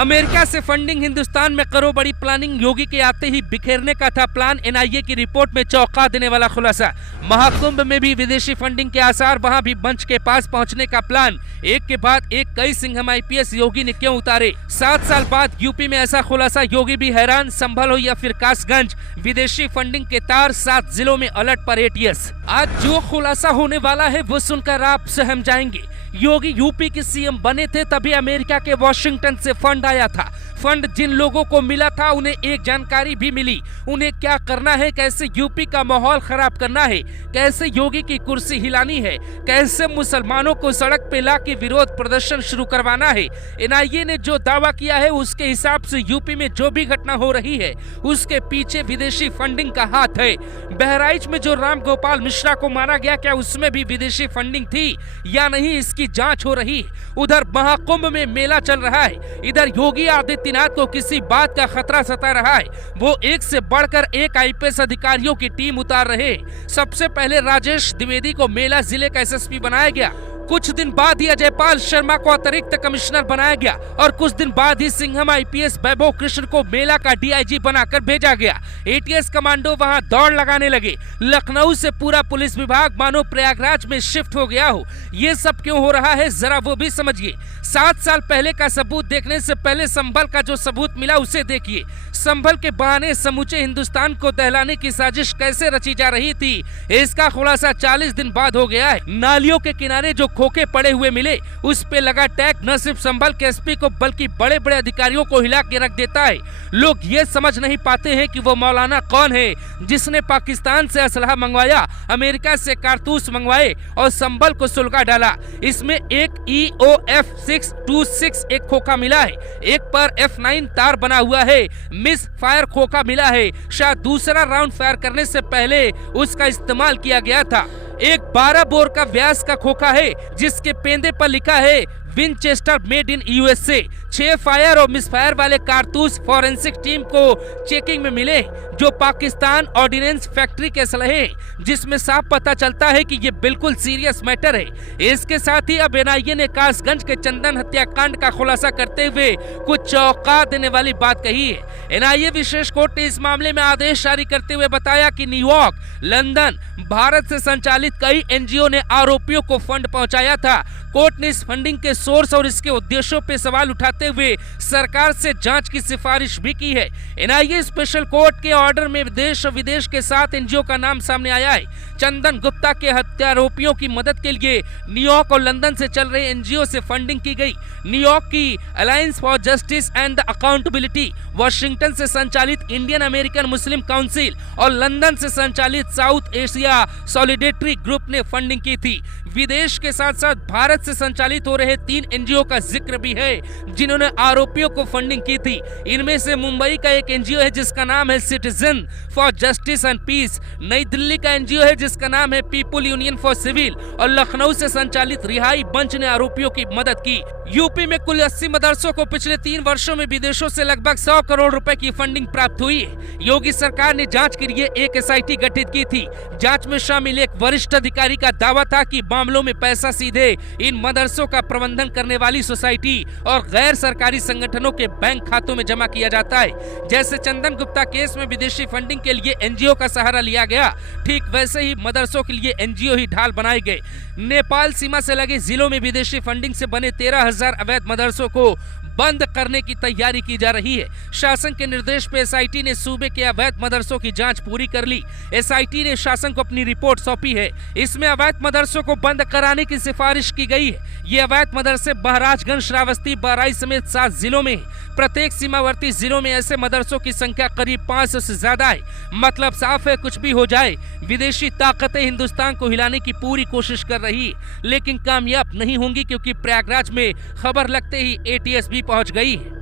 America से funding Hindustan में करो, बड़ी प्लानिंग, योगी के आते ही बिखेरने का था प्लान। एनआईए की रिपोर्ट में चौंका देने वाला खुलासा। महाकुंभ में भी विदेशी फंडिंग के आसार, वहां भी मंच के पास पहुंचने का प्लान। एक के बाद एक कई सिंघम आईपीएस योगी ने क्यों उतारे। 7 साल बाद यूपी में ऐसा खुलासा, योगी भी हैरान। संभल हो या फिर कासगंज, विदेशी फंडिंग के तार 7 जिलों में अलर्ट पर एटीएस। आज जो खुलासा होने वाला है वो सुनकर आप सहम जाएंगे। योगी यूपी के सीएम बने थे तभी अमेरिका के वॉशिंगटन से फंड आया था। फंड जिन लोगों को मिला था उन्हें एक जानकारी भी मिली, उन्हें क्या करना है, कैसे यूपी का माहौल खराब करना है, कैसे योगी की कुर्सी हिलानी है, कैसे मुसलमानों को सड़क पे लाके विरोध प्रदर्शन शुरू करवाना है। एनआईए ने जो दावा किया है उसके हिसाब से यूपी में जो भी घटना हो रही है उसके पीछे विदेशी फंडिंग का हाथ है। बहराइच में जो राम गोपाल मिश्रा को मारा गया, क्या उसमें भी विदेशी फंडिंग थी या नहीं, इसकी जांच हो रही। उधर महाकुंभ में मेला चल रहा है, इधर योगी आदित्यनाथ को किसी बात का खतरा सता रहा है। वो एक से बढ़कर एक आईपीएस अधिकारियों की टीम उतार रहे। सबसे पहले राजेश द्विवेदी को मेला जिले का एसएसपी बनाया गया। कुछ दिन बाद ही अजयपाल शर्मा को अतिरिक्त कमिश्नर बनाया गया और कुछ दिन बाद ही सिंघम आईपीएस वैभव कृष्ण को मेला का डीआईजी बनाकर भेजा गया। एटीएस कमांडो वहां दौड़ लगाने लगे। लखनऊ से पूरा पुलिस विभाग मानो प्रयागराज में शिफ्ट हो गया हो। ये सब क्यों हो रहा है जरा वो भी समझिए। 7 साल पहले का सबूत देखने से पहले संभल का जो सबूत मिला उसे देखिए। संभल के बहाने समूचे हिंदुस्तान को दहलाने की साजिश कैसे रची जा रही थी, इसका खुलासा 40 दिन बाद हो गया है। नालियों के किनारे जो खोखे पड़े हुए मिले उस पे लगा टैग न सिर्फ संभल के एसपी को बल्कि बड़े बड़े अधिकारियों को हिला के रख देता है। लोग ये समझ नहीं पाते हैं कि वो मौलाना कौन है जिसने पाकिस्तान से असलहा मंगवाया, अमेरिका से कारतूस मंगवाए और संभल को सुलगा डाला। इसमें एक EOF 626 एक खोखा मिला है, एक पर F9 तार बना हुआ है, मिस फायर खोखा मिला है। शायद दूसरा राउंड फायर करने से पहले उसका इस्तेमाल किया गया था। एक 12 बोर का व्यास का खोखा है जिसके पेंदे पर लिखा है Winchester made in USA. 6 fire और मिसफायर वाले कारतूस फॉरेंसिक टीम को चेकिंग में मिले जो पाकिस्तान ऑर्डिनेंस फैक्ट्री के सलहे, जिसमें साफ पता चलता है कि ये बिल्कुल सीरियस मैटर है। इसके साथ ही अब एनआईए ने कासगंज के चंदन हत्याकांड का खुलासा करते हुए कुछ चौंका देने वाली बात कही है। एनआईए विशेष कोर्ट ने इस मामले में आदेश जारी करते हुए बताया कि न्यूयॉर्क, लंदन, भारत से संचालित कई एनजीओ ने आरोपियों को फंड पहुंचाया था। कोर्ट ने इस फंडिंग के सोर्स और इसके उद्देश्यों पे सवाल उठाते हुए सरकार से जांच की सिफारिश भी की है। एनआईए स्पेशल कोर्ट के ऑर्डर में देश और विदेश के 7 एनजीओ का नाम सामने आया है। चंदन गुप्ता के हत्यारोपियों की मदद के लिए न्यूयॉर्क और लंदन से चल रहे एनजीओ से फंडिंग की गई। न्यूयॉर्क की alliance for justice and accountability, Washington से संचालित इंडियन अमेरिकन मुस्लिम काउंसिल और लंदन से संचालित साउथ एशिया सॉलिडेरिटी ग्रुप ने फंडिंग की थी। विदेश के साथ साथ भारत से संचालित हो रहे 3 एनजीओ का जिक्र भी है जिन्होंने आरोपियों को फंडिंग की थी। इनमें से मुंबई का एक एनजीओ है जिसका नाम है citizen for justice and peace, New Delhi का एनजीओ है जिसका नाम है पीपुल यूनियन फॉर सिविल और लखनऊ से संचालित रिहाई मंच ने आरोपियों की मदद की। यूपी में कुल 80 मदरसों को पिछले 3 वर्षों में विदेशों से लगभग 100 करोड़ रुपए की फंडिंग प्राप्त हुई है। योगी सरकार ने जांच के लिए एक एसआईटी गठित की थी। जांच में शामिल एक वरिष्ठ अधिकारी का दावा था कि मामलों में पैसा सीधे इन मदरसों का प्रबंधन करने वाली सोसाइटी और गैर सरकारी संगठनों के बैंक खातों में जमा किया जाता है। जैसे चंदन गुप्ता केस में विदेशी फंडिंग के लिए एनजीओ का सहारा लिया गया, ठीक वैसे ही मदरसों के लिए एनजीओ ही ढाल बनाए गए। नेपाल सीमा से लगे जिलों में विदेशी फंडिंग से बने 13,000 अवैध मदरसों को बंद करने की तैयारी की जा रही है। शासन के निर्देश पे एसआईटी ने सूबे के अवैध मदरसों की जांच पूरी कर ली। एसआईटी ने शासन को अपनी रिपोर्ट सौंपी है। इसमें अवैध मदरसों को बंद कराने की सिफारिश की गई है। ये अवैध मदरसे महाराजगंज, श्रावस्ती, बहराइच समेत 7 जिलों में। प्रत्येक सीमावर्ती जिलों में ऐसे मदरसों की संख्या करीब 500 से ज्यादा है। मतलब साफ है, कुछ भी हो जाए विदेशी ताकतें हिंदुस्तान को हिलाने की पूरी कोशिश कर रही है, लेकिन कामयाब नहीं होंगी क्योंकि प्रयागराज में खबर लगते ही एटीएस भी पहुंच गई है।